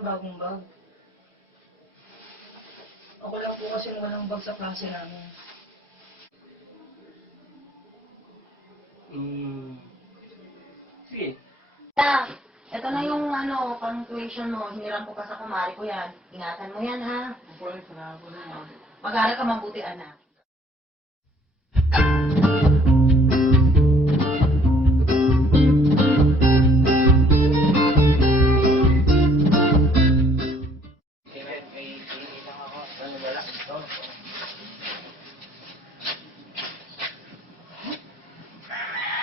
ng bagong bag. Ako lang po kasi walang bag sa klase namin. Sige. Ito na yung punctuation mo. Hiniram ko pa sa kumari ko yan. Ingatan mo yan, ha? Mag-aaral ka mabuti, anak.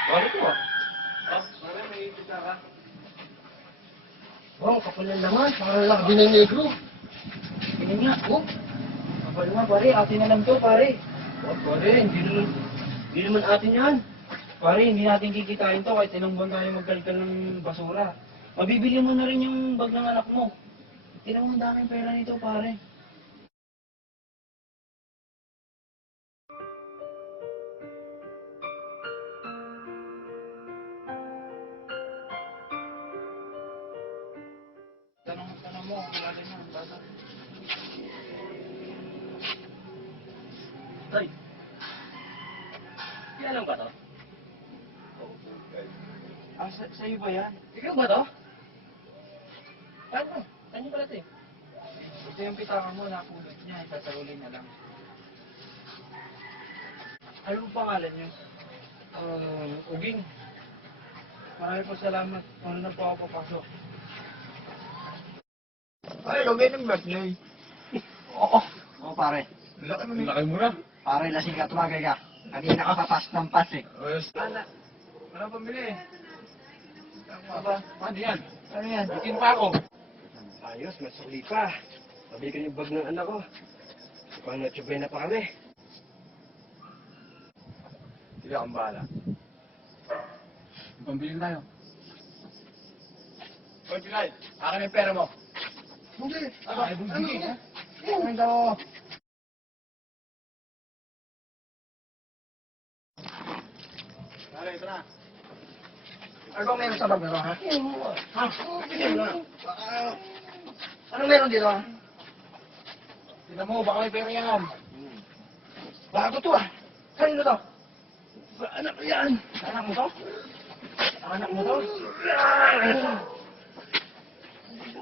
Bakit mo? Pare, may ipita ka. Oh, kapal na naman. Parang lakdi ng negro. Tingnan nga, oh. Kapal na, pare. Atin na lang to, pare. Oh, pare, hindi naman atin yan. Pare, hindi natin kikitain to kahit ilang buwan tayo magkalkal ng basura. Mabibili mo na rin yung bag ng anak mo. Tingnan mo ang daming pera nito, pare. Tanong mo, kilala niya ang bata. Tay, kilala mo ba to? Sa'yo ba yan? Ikaw ba to? Paano? Kanyo pala to eh. Ito yung pitaka mo, napulot niya, itatawulin na lang. Ano ang pangalan niyo? Uging. Maraming po salamat. Ano na po ako papasok? Ay, lumay ng birthday. Oo. Oo pare. Laki mo na. Pare, lasing ka, tumagay ka. Kanina ka papas ng pas eh. Wala pambili. Aba, ano yan? Ano yan? Bikin pa ako. Ayos, masuli pa. Mabili ko yung bag ng anak ko. Paano, tsubay na pa kami. Hindi akong bahala. Pambili tayo. Hoy, Pilay, akin yung pera mo. Hindi. Ay, bumili ha? Ano daw? Pare, ito na. Ano bang meron sa bag na to, ha? Ha? Bigyan mo na. Anong meron dito, ha? Tignan mo, baka may pera yan. Bago to, ha? Kanino to? Anak ko yan. Anak mo to? Anak mo to?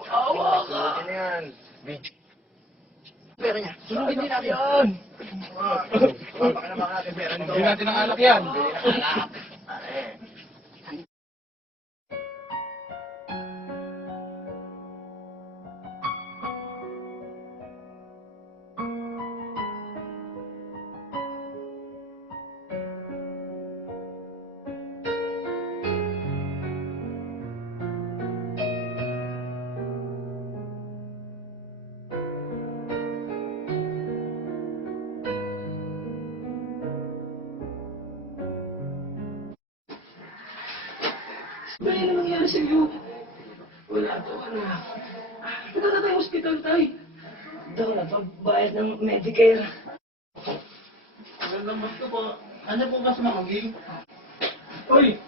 Awa ka. Ano yan? Pera niya. Sunugin din natin yan. Baka naman natin pera nito. Hindi natin ang alak yan. Ano yung nangyari sa iyo? Wala to, anak. Punta na tayo hospital, tay. Daw na pagbayad ng Medicare. Magandang gusto po. Ano po mas makaging? Uy!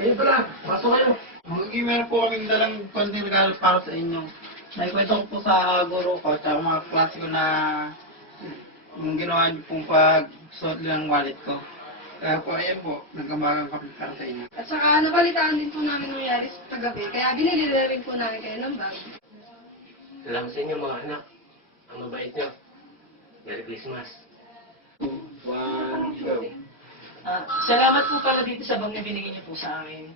Kayo pala, pasok kayo. Magiging meron po kaming dalang konting regalo para sa inyo. Naikwento ko po sa guro ko at mga klase ko na yung ginawa niyo pong pag-suot ng wallet ko. Kaya po, ayan po, nagkamagang kami para sa inyo. At saka nabalitaan din po namin nangyari sa kagabi, kaya binili na rin po namin kayo ng bag. Salamat sa inyo mga anak. Ang mabait nyo. Merry Christmas. 1, go. Salamat po pala dito sa bag na binigay niyo po sa amin.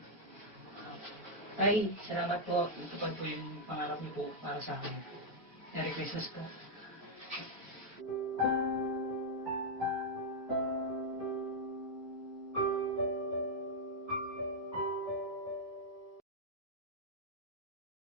Ay, salamat po. Ito pa po yung pangarap niyo po para sa amin. Merry Christmas po.